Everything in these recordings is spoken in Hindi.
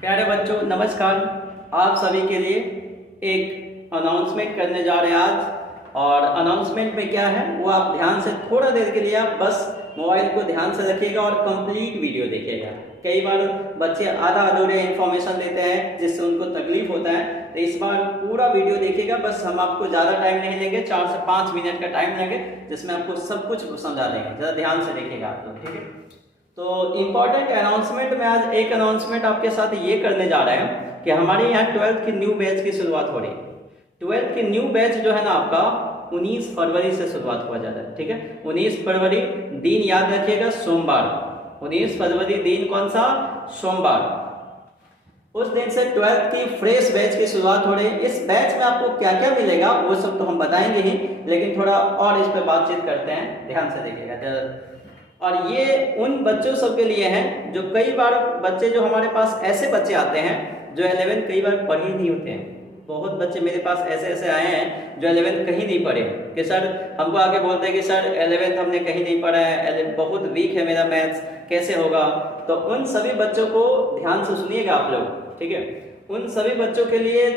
प्यारे बच्चों नमस्कार। आप सभी के लिए एक अनाउंसमेंट करने जा रहे हैं आज। और अनाउंसमेंट में क्या है वो आप ध्यान से थोड़ा देर के लिए आप बस मोबाइल को ध्यान से रखिएगा और कंप्लीट वीडियो देखिएगा। कई बार बच्चे आधा अधूरे इन्फॉर्मेशन देते हैं जिससे उनको तकलीफ होता है, तो इस बार पूरा वीडियो देखिएगा। बस हम आपको ज़्यादा टाइम नहीं लेंगे, 4 से 5 मिनट का टाइम लेंगे जिसमें आपको सब कुछ समझा देंगे। ज़रा ध्यान से देखिएगा आप लोग, ठीक है। तो इम्पॉर्टेंट अनाउंसमेंट में आज एक अनाउंसमेंट आपके साथ ये करने जा रहे हैं कि हमारे यहाँ 12th की न्यू बैच की शुरुआत हो रही है। 12th की न्यू बैच जो है ना आपका 19 फरवरी से शुरुआत हुआ जा रहा है, ठीक है। 19 फरवरी दिन याद रखिएगा, सोमवार। 19 फरवरी दिन कौन सा? सोमवार। उस दिन से 12th की फ्रेश बैच की शुरुआत हो रही है। इस बैच में आपको क्या क्या मिलेगा वो सब तो हम बताएंगे ही, लेकिन थोड़ा और इस पर बातचीत करते हैं, ध्यान से देखिएगा। और ये उन बच्चों सब के लिए हैं जो कई बार बच्चे जो हमारे पास ऐसे बच्चे आते हैं जो 11 कई बार पढ़े ही नहीं होते हैं। बहुत बच्चे मेरे पास ऐसे ऐसे आए हैं जो 11 कहीं नहीं पढ़े कि सर हमको आके बोलते हैं कि सर 11th हमने कहीं नहीं पढ़ा है, बहुत वीक है मेरा मैथ्स, कैसे होगा। तो उन सभी बच्चों को ध्यान से सुनिएगा आप लोग, ठीक है। उन सभी बच्चों के लिए,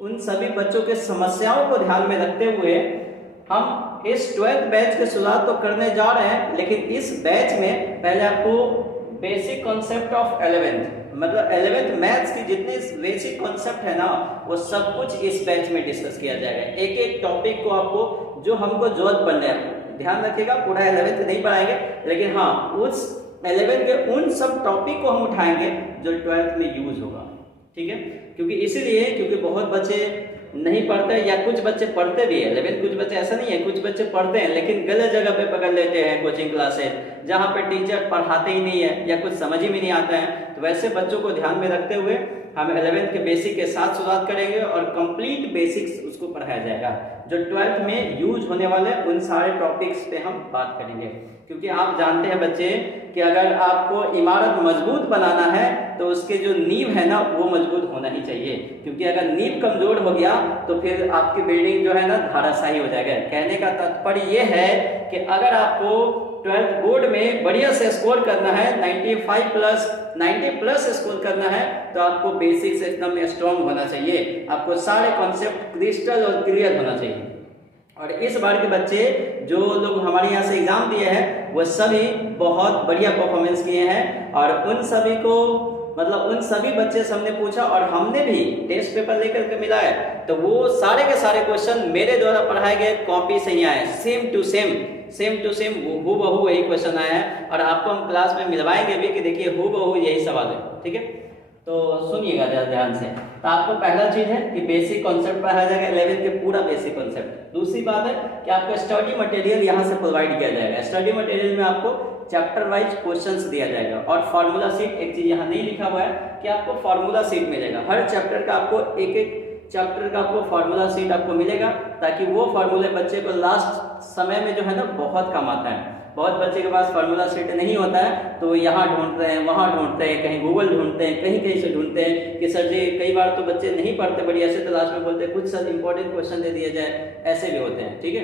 उन सभी बच्चों के समस्याओं को ध्यान में रखते हुए हम इस 12th बैच की शुरुआत तो करने जा रहे हैं, लेकिन इस बैच में पहले आपको बेसिक कॉन्सेप्ट ऑफ 11th मतलब 11th मैथ्स की जितने बेसिक कॉन्सेप्ट है ना वो सब कुछ इस बैच में डिस्कस किया जाएगा। एक एक टॉपिक को आपको जो हमको जरूरत पड़ने है, ध्यान रखिएगा, पूरा 11th नहीं पढ़ाएंगे, लेकिन हाँ उस 11th के उन सब टॉपिक को हम उठाएंगे जो 12th में यूज होगा, ठीक है। क्योंकि इसीलिए क्योंकि बहुत बच्चे नहीं पढ़ते या कुछ बच्चे पढ़ते भी है, लेकिन कुछ बच्चे ऐसा नहीं है, कुछ बच्चे पढ़ते हैं लेकिन गलत जगह पे पकड़ लेते हैं कोचिंग क्लासेस जहाँ पे टीचर पढ़ाते ही नहीं है या कुछ समझ ही में नहीं आता है। तो वैसे बच्चों को ध्यान में रखते हुए हम 11th के बेसिक के साथ शुरुआत करेंगे और कंप्लीट बेसिक्स उसको पढ़ाया जाएगा। जो 12th में यूज होने वाले उन सारे टॉपिक्स पे हम बात करेंगे, क्योंकि आप जानते हैं बच्चे कि अगर आपको इमारत मजबूत बनाना है तो उसके जो नींव है ना वो मजबूत होना ही चाहिए, क्योंकि अगर नींव कमजोर हो गया तो फिर आपकी बिल्डिंग जो है ना धराशायी हो जाएगा। कहने का तात्पर्य ये है कि अगर आपको 12th बोर्ड में बढ़िया से स्कोर करना है, 95 प्लस 90 प्लस स्कोर करना है, तो आपको बेसिक्स एकदम स्ट्रॉन्ग होना चाहिए, आपको सारे कॉन्सेप्ट क्रिस्टल और क्लियर होना चाहिए। और इस बार के बच्चे जो लोग हमारे यहाँ से एग्जाम दिए हैं वो सभी बहुत बढ़िया परफॉर्मेंस किए हैं। और उन सभी को मतलब उन सभी बच्चे से हमने पूछा और हमने भी टेस्ट पेपर लेकर के मिला है, तो वो सारे के सारे क्वेश्चन मेरे द्वारा पढ़ाए गए कॉपी से ही आए, सेम टू सेम हूबहू वही क्वेश्चन आया है। और आपको हम क्लास में मिलवाएंगे भी कि देखिए हूबहू यही सवाल है, ठीक है। तो सुनिएगा जरा ध्यान से। तो आपको पहला चीज है कि बेसिक कॉन्सेप्ट पढ़ाया जाएगा 11th के पूरा बेसिक कॉन्सेप्ट। दूसरी बात है कि आपको स्टडी मटेरियल यहाँ से प्रोवाइड किया जाएगा। स्टडी मटेरियल में आपको चैप्टर वाइज क्वेश्चंस दिया जाएगा और फार्मूला सीट, एक चीज यहाँ नहीं लिखा हुआ है कि आपको फार्मूला सीट मिलेगा। हर चैप्टर का आपको एक एक चैप्टर का आपको फार्मूला सीट आपको मिलेगा, ताकि वो फार्मूले बच्चे को लास्ट समय में जो है ना बहुत काम आता है। बहुत बच्चे के पास फार्मूला सीट नहीं होता है तो यहाँ ढूंढते हैं, वहाँ ढूंढते हैं, कहीं गूगल ढूंढते हैं, कहीं कहीं से ढूंढते हैं कि सर जी कई बार तो बच्चे नहीं पढ़ते बढ़िया से, तो लास्ट में बोलते हैं कुछ सर इंपॉर्टेंट क्वेश्चन दे दिया जाए, ऐसे भी होते हैं, ठीक है।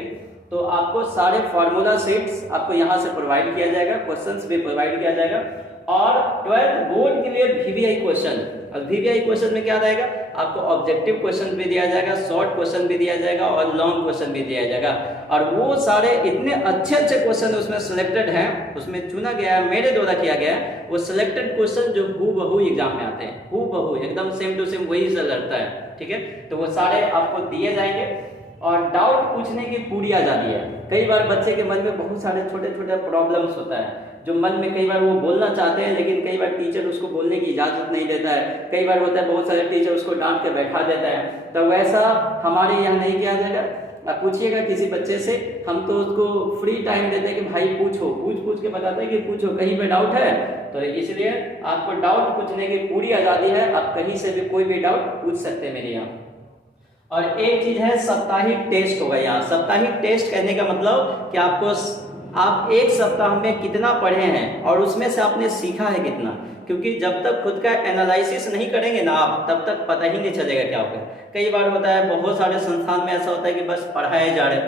तो आपको सारे फार्मूला सीट्स आपको यहाँ से प्रोवाइड किया जाएगा, क्वेश्चंस भी प्रोवाइड किया जाएगा। और 12th बोर्ड के लिए VVI क्वेश्चन, और VVI क्वेश्चन में क्या रहेगा, आपको ऑब्जेक्टिव क्वेश्चन भी दिया जाएगा, शॉर्ट क्वेश्चन भी दिया जाएगा और लॉन्ग क्वेश्चन भी दिया जाएगा। और वो सारे इतने अच्छे अच्छे क्वेश्चन उसमें सिलेक्टेड हैं, उसमें चुना गया है, मेरे द्वारा किया गया है वो सिलेक्टेड क्वेश्चन जो हूबहू एग्जाम में आते हैं, हूबहू एकदम सेम टू सेम वही से लड़ता है, ठीक है। तो वो सारे आपको दिए जाएंगे और डाउट पूछने की पूरी आज़ादी है। कई बार बच्चे के मन में बहुत सारे छोटे छोटे प्रॉब्लम्स होता है जो मन में कई बार वो बोलना चाहते हैं, लेकिन कई बार टीचर उसको बोलने की इजाज़त नहीं देता है। कई बार होता है बहुत सारे टीचर उसको डांट के बैठा देता है, तो वैसा हमारे यहाँ नहीं किया जाएगा। आप पूछिएगा किसी बच्चे से, हम तो उसको फ्री टाइम देते हैं कि भाई पूछो, पूछ के बताते हैं कि पूछो, कहीं पे डाउट है, तो इसलिए आपको डाउट पूछने की पूरी आज़ादी है, आप कहीं से भी कोई भी डाउट पूछ सकते हैं मेरे यहाँ। और एक चीज है साप्ताहिक टेस्ट होगा यहाँ। साप्ताहिक टेस्ट कहने का मतलब कि आप एक सप्ताह में कितना पढ़े हैं और उसमें से आपने सीखा है कितना, क्योंकि जब तक खुद का एनालिसिस नहीं करेंगे ना आप, तब तक पता ही नहीं चलेगा क्या होगा। कई बार होता है बहुत सारे संस्थान में ऐसा होता है कि बस पढ़ाए जा रहे।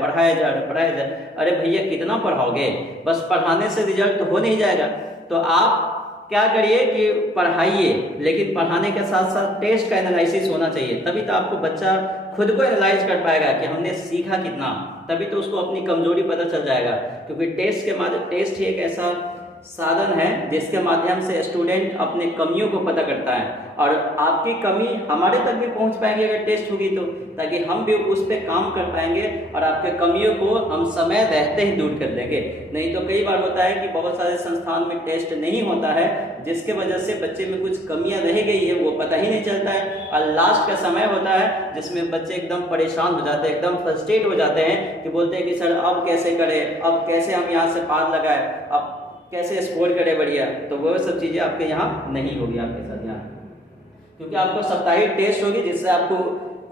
अरे भैया कितना पढ़ाओगे, बस पढ़ाने से रिजल्ट हो नहीं जाएगा। तो आप क्या करिए कि पढ़ाइए, लेकिन पढ़ाने के साथ साथ टेस्ट का एनालिसिस होना चाहिए, तभी तो आपको बच्चा खुद को एनालाइज कर पाएगा कि हमने सीखा कितना, तभी तो उसको अपनी कमजोरी पता चल जाएगा। क्योंकि टेस्ट ही एक ऐसा साधन है जिसके माध्यम से स्टूडेंट अपने कमियों को पता करता है, और आपकी कमी हमारे तक भी पहुंच पाएंगे अगर टेस्ट होगी तो, ताकि हम भी उस पर काम कर पाएंगे और आपके कमियों को हम समय रहते ही दूर कर देंगे। नहीं तो कई बार होता है कि बहुत सारे संस्थान में टेस्ट नहीं होता है, जिसके वजह से बच्चे में कुछ कमियां रह गई है वो पता ही नहीं चलता है, और लास्ट का समय होता है जिसमें बच्चे एकदम परेशान हो जाते हैं, एकदम फ्रस्ट्रेट हो जाते हैं कि बोलते हैं कि सर अब कैसे करें, अब कैसे हम यहाँ से पार लगाए, अब कैसे स्कोर करें बढ़िया। तो वो सब चीज़ें आपके यहाँ नहीं होगी आपके साथ यहाँ, क्योंकि आपको साप्ताहिक टेस्ट होगी जिससे आपको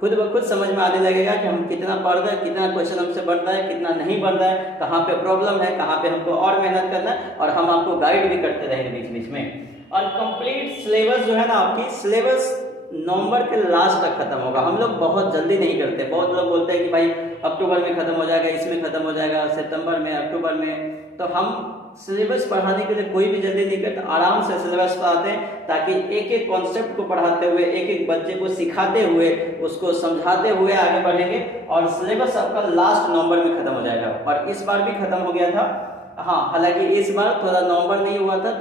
खुद ब खुद समझ में आने लगेगा कि हम कितना पढ़ रहे हैं, कितना क्वेश्चन हमसे बढ़ रहा है, कितना नहीं बढ़ रहा है, कहाँ पे प्रॉब्लम है, कहाँ पे हमको और मेहनत करना है, और हम आपको गाइड भी करते रहेंगे बीच बीच में। और कंप्लीट सिलेबस जो है ना, आपकी सिलेबस नवंबर के लास्ट तक खत्म होगा। हम लोग बहुत जल्दी नहीं करते, बहुत लोग बोलते हैं कि भाई अक्टूबर में खत्म हो जाएगा, इसमें खत्म हो जाएगा, सितंबर में, अक्टूबर में। तो हम सिलेबस पढ़ाने के लिए कोई भी जल्दी नहीं करता, आराम से सिलेबस पढ़ाते हैं, ताकि एक एक कॉन्सेप्ट को पढ़ाते हुए, एक एक बच्चे को सिखाते हुए, उसको समझाते हुए आगे बढ़ेंगे, और सिलेबस आपका लास्ट नवंबर में खत्म हो जाएगा। और इस बार भी खत्म हो गया था, हाँ, हालांकि इस बार थोड़ा नवंबर नहीं हुआ था,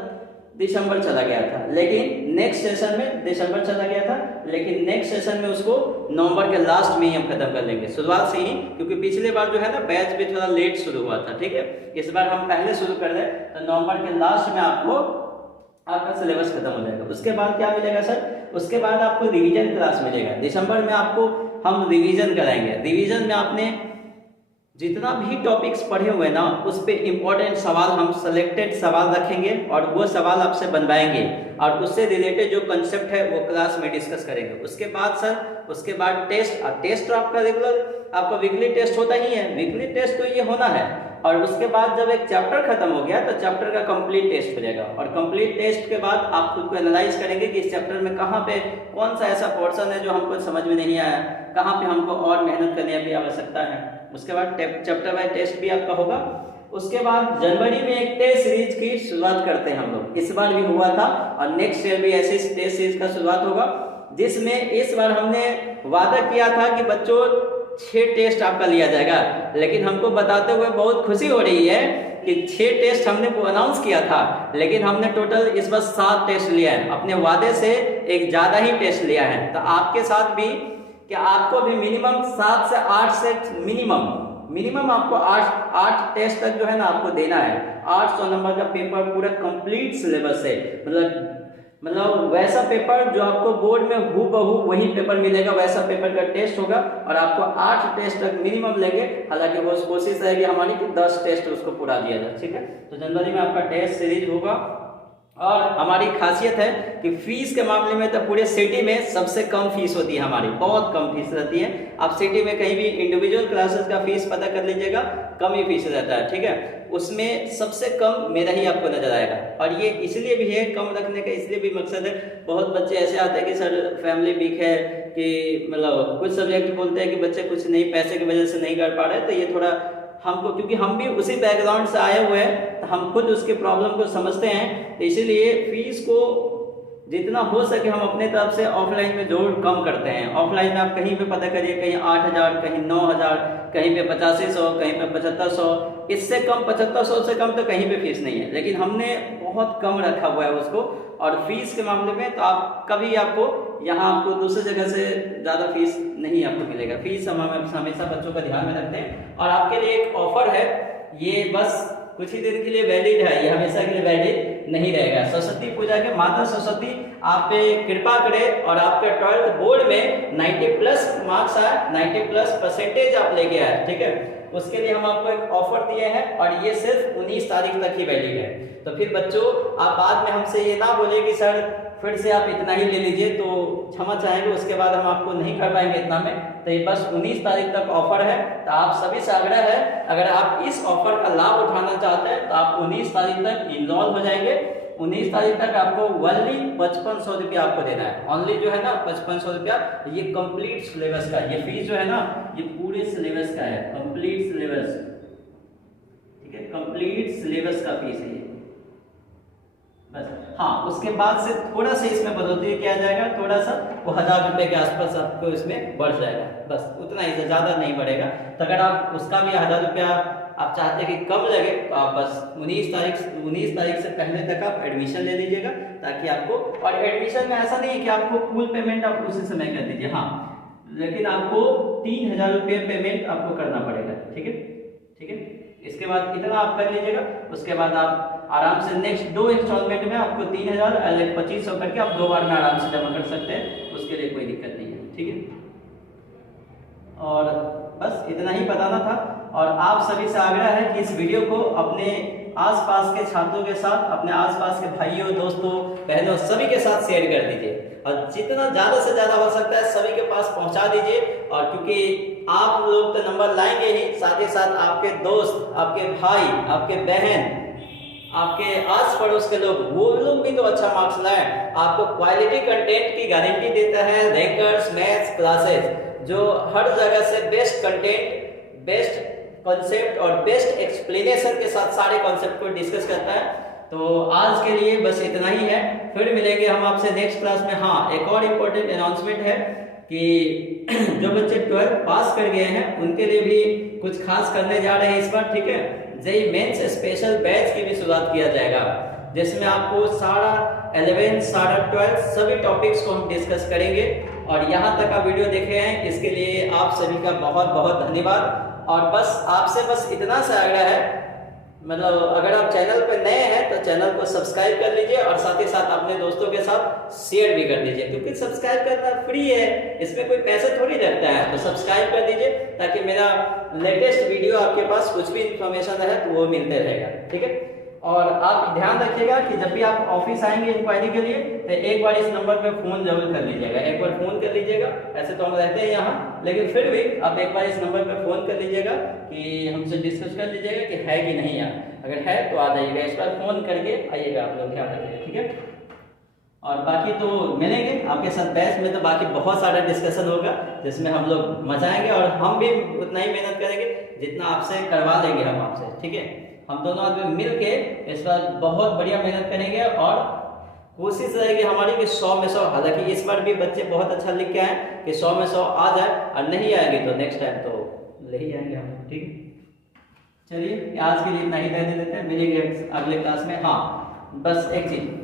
दिसंबर चला गया था, लेकिन नेक्स्ट सेशन में दिसंबर चला गया था, लेकिन नेक्स्ट सेशन में उसको नवंबर के लास्ट में ही हम खत्म कर लेंगे, शुरुआत से ही, क्योंकि पिछले बार जो है ना बैच भी थोड़ा लेट शुरू हुआ था, ठीक है। इस बार हम पहले शुरू कर रहे हैं, तो नवंबर के लास्ट में आपका सिलेबस खत्म हो जाएगा। उसके बाद क्या मिलेगा सर? उसके बाद आपको रिवीजन क्लास मिलेगा। दिसंबर में आपको हम रिवीजन कराएंगे। रिवीजन में आपने जितना भी टॉपिक्स पढ़े हुए ना, उस पे इम्पोर्टेंट सवाल हम सेलेक्टेड सवाल रखेंगे और वो सवाल आपसे बनवाएंगे, और उससे रिलेटेड जो कंसेप्ट है वो क्लास में डिस्कस करेंगे। उसके बाद सर, उसके बाद टेस्ट, और टेस्ट तो आपका रेगुलर आपका वीकली टेस्ट होता ही है, वीकली टेस्ट तो ये होना है। और उसके बाद जब एक चैप्टर खत्म हो गया तो चैप्टर का कंप्लीट टेस्ट हो जाएगा, और कंप्लीट टेस्ट के बाद आप खुद को एनालाइज करेंगे कि इस चैप्टर में कहाँ पे कौन सा ऐसा पोर्शन है जो हमको समझ में नहीं आया, कहाँ पे हमको और मेहनत करने की आवश्यकता है। उसके बाद चैप्टर वाइज टेस्ट भी आपका होगा। उसके बाद जनवरी में एक टेस्ट सीरीज की शुरुआत करते हैं हम लोग, इस बार भी हुआ था, और नेक्स्ट ईयर भी ऐसे टेस्ट सीरीज का शुरुआत होगा, जिसमें इस बार हमने वादा किया था कि बच्चों 6 टेस्ट आपका लिया जाएगा, लेकिन हमको बताते हुए बहुत खुशी हो रही है कि 6 टेस्ट हमने अनाउंस किया था, लेकिन हमने टोटल इस बार 7 टेस्ट लिया है। अपने वादे से एक ज़्यादा ही टेस्ट लिया है। तो आपके साथ भी कि आपको भी मिनिमम 7 से 8 सेट मिनिमम आपको 8 टेस्ट तक जो है ना आपको देना है। 800 नंबर का पेपर पूरा कंप्लीट सिलेबस है, मतलब वैसा पेपर जो आपको बोर्ड में हूबहू वही पेपर मिलेगा, वैसा पेपर का टेस्ट होगा, और आपको 8 टेस्ट तक मिनिमम लेंगे। हालांकि वो कोशिश रहेगी हमारी कि 10 टेस्ट उसको पूरा दिया जाए, ठीक है। तो जनवरी में आपका टेस्ट सीरीज होगा, और हमारी खासियत है कि फीस के मामले में तो पूरे सिटी में सबसे कम फीस होती है हमारी, बहुत कम फीस रहती है। आप सिटी में कहीं भी इंडिविजुअल क्लासेस का फीस पता कर लीजिएगा, कम ही फीस रहता है, ठीक है। उसमें सबसे कम मेरा ही आपको नजर आएगा, और ये इसलिए भी है, कम रखने का इसलिए भी मकसद है। बहुत बच्चे ऐसे आते हैं कि सर फैमिली वीक है, कि मतलब कुछ सब्जेक्ट बोलते हैं कि बच्चे कुछ नहीं, पैसे की वजह से नहीं कर पा रहे, तो ये थोड़ा हमको, क्योंकि हम भी उसी बैकग्राउंड से आए हुए हैं, तो हम खुद उसके प्रॉब्लम को समझते हैं, तो इसीलिए फीस को जितना हो सके हम अपने तरफ से ऑफलाइन में जरूर कम करते हैं। ऑफलाइन में आप कहीं पे पता करिए, कहीं 8,000, कहीं 9,000, कहीं पे 8500, कहीं पे 7500, इससे कम 7500 से कम तो कहीं पे फीस नहीं है, लेकिन हमने बहुत कम रखा हुआ है उसको। और फीस के मामले में तो आप कभी आपको यहाँ आपको दूसरी जगह से ज़्यादा फीस नहीं आपको मिलेगा। फीस हम हमेशा बच्चों का ध्यान में रखते हैं। और आपके लिए एक ऑफर है, ये बस कुछ ही दिन के लिए वैलिड है, ये हमेशा के लिए वैलिड नहीं रहेगा। सरस्वती पूजा के माता सरस्वती आप पे कृपा करे और आपके 12th बोर्ड में 90+ मार्क्स आए, 90+ % आप लेके आए, ठीक है। उसके लिए हम आपको एक ऑफर दिए हैं, और ये सिर्फ 19 तारीख तक ही वैलिड है। तो फिर बच्चों आप बाद में हमसे ये ना बोले कि सर फिर से आप इतना ही ले लीजिए, तो क्षमा चाहेंगे, उसके बाद हम आपको नहीं कर पाएंगे इतना में। तो ये बस 19 तारीख तक ऑफर है। तो आप सभी से आग्रह है, अगर आप इस ऑफर का लाभ उठाना चाहते हैं तो आप 19 तारीख तक इनरोल हो जाएंगे। 19 तारीख तक आपको ओनली 5500 रुपया आपको देना है, ओनली जो है ना 5500 रुपया। ये कंप्लीट सिलेबस का, ये फीस जो है ना ये पूरे सिलेबस का है, कंप्लीट सिलेबस, ठीक है, कंप्लीट सिलेबस का फीस है ये। बस। हाँ, उसके बाद से थोड़ा सा इसमें बढ़ोतरी किया जाएगा, थोड़ा सा वो 1000 रुपये के आसपास आपको इसमें बढ़ जाएगा, बस उतना ही, ज़्यादा नहीं बढ़ेगा। तो अगर आप उसका भी 1000 रुपया आप चाहते हैं कि कम लगे तो आप बस 19 तारीख से पहले तक आप एडमिशन ले लीजिएगा, ताकि आपको, और एडमिशन में ऐसा नहीं है कि आपको फुल पेमेंट आप उसी समय कर दीजिए, हाँ, लेकिन आपको 3000 रुपये पेमेंट आपको करना पड़ेगा, ठीक है, ठीक है। इसके बाद इतना आप कर लीजिएगा, उसके बाद आप आराम से नेक्स्ट 2 इंस्टॉलमेंट में आपको 3000 अलग 2500 करके आप 2 बार में आराम से जमा कर सकते हैं, उसके लिए कोई दिक्कत नहीं है, ठीक है। और बस इतना ही बताना था, और आप सभी से आग्रह है कि इस वीडियो को अपने आसपास के छात्रों के साथ, अपने आसपास के भाइयों, दोस्तों, बहनों सभी के साथ शेयर कर दीजिए, और जितना ज़्यादा से ज़्यादा हो सकता है सभी के पास पहुंचा दीजिए। और क्योंकि आप लोग तो नंबर लाएंगे ही, साथ ही साथ आपके दोस्त, आपके भाई, आपके बहन, आपके आस पड़ोस के लोग, वो लोग भी तो अच्छा मार्क्स लाए। आपको क्वालिटी कंटेंट की गारंटी देता है रैंकर्स मैथ्स क्लासेस, जो हर जगह से बेस्ट कंटेंट, बेस्ट कॉन्सेप्ट और बेस्ट एक्सप्लेनेशन के साथ सारे कॉन्सेप्ट को डिस्कस करता है। तो आज के लिए बस इतना ही है, फिर मिलेंगे हम आपसे नेक्स्ट क्लास में। हाँ, एक और इम्पोर्टेंट अनाउंसमेंट है कि जो बच्चे 12th पास कर गए हैं उनके लिए भी कुछ खास करने जा रहे हैं इस बार, ठीक है। जेईई मेंस स्पेशल बैच की भी शुरुआत किया जाएगा, जिसमें आपको सारा 11th, सारा 12th सभी टॉपिक्स को हम डिस्कस करेंगे। और यहाँ तक आप वीडियो देखे हैं, इसके लिए आप सभी का बहुत बहुत धन्यवाद। और बस आपसे बस इतना सा आग्रह है, मतलब अगर आप चैनल पर नए हैं तो चैनल को सब्सक्राइब कर लीजिए, और साथ ही साथ अपने दोस्तों के साथ शेयर भी कर दीजिए, क्योंकि सब्सक्राइब करना फ्री है, इसमें कोई पैसे थोड़ी लगता है। तो सब्सक्राइब कर दीजिए ताकि मेरा लेटेस्ट वीडियो आपके पास कुछ भी इंफॉर्मेशन है तो वो मिलते रहेगा, ठीक है। और आप ध्यान रखिएगा कि जब भी आप ऑफिस आएंगे इंक्वायरी के लिए तो एक बार इस नंबर पे फोन जरूर कर लीजिएगा, एक बार फोन कर लीजिएगा। ऐसे तो हम रहते हैं यहाँ, लेकिन फिर भी आप एक बार इस नंबर पे फोन कर लीजिएगा कि हमसे डिस्कस कर लीजिएगा कि है कि नहीं यहाँ, अगर है तो आ जाइएगा, इस बार फोन करके आइएगा आप लोग, ध्यान रखिएगा, ठीक है। और बाकी तो मिलेंगे आपके साथ बैच में, तो बाकी बहुत सारा डिस्कशन होगा जिसमें हम लोग मचाएंगे, और हम भी उतना ही मेहनत करेंगे जितना आपसे करवा लेंगे हम आपसे, ठीक है। हम दोनों आदमी मिल के इस बार बहुत बढ़िया मेहनत करेंगे, और कोशिश रहेगी हमारी कि 100 में 100, हालांकि इस बार भी बच्चे बहुत अच्छा लिख के आए कि 100 में 100 आ जाए, और नहीं आएगी तो नेक्स्ट टाइम तो ले ही आएंगे हम, ठीक है। चलिए आज के लिए इतना ही रहने देते हैं, मिलेंगे अगले क्लास में। हाँ, बस एक चीज,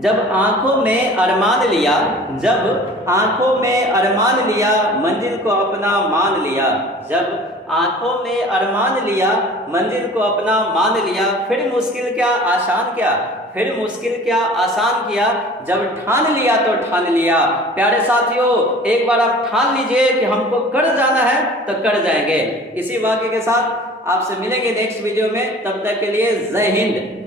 जब आंखों में अरमान लिया, जब आंखों में अरमान लिया, मंजिल को अपना मान लिया, जब आंखों में अरमान लिया, मंजिल को अपना मान लिया, फिर मुश्किल क्या आसान क्या, फिर मुश्किल क्या आसान किया, जब ठान लिया तो ठान लिया। प्यारे साथियों, एक बार आप ठान लीजिए कि हमको कर जाना है तो कर जाएंगे। इसी वाक्य के साथ आपसे मिलेंगे नेक्स्ट वीडियो में, तब तक के लिए जय हिंद।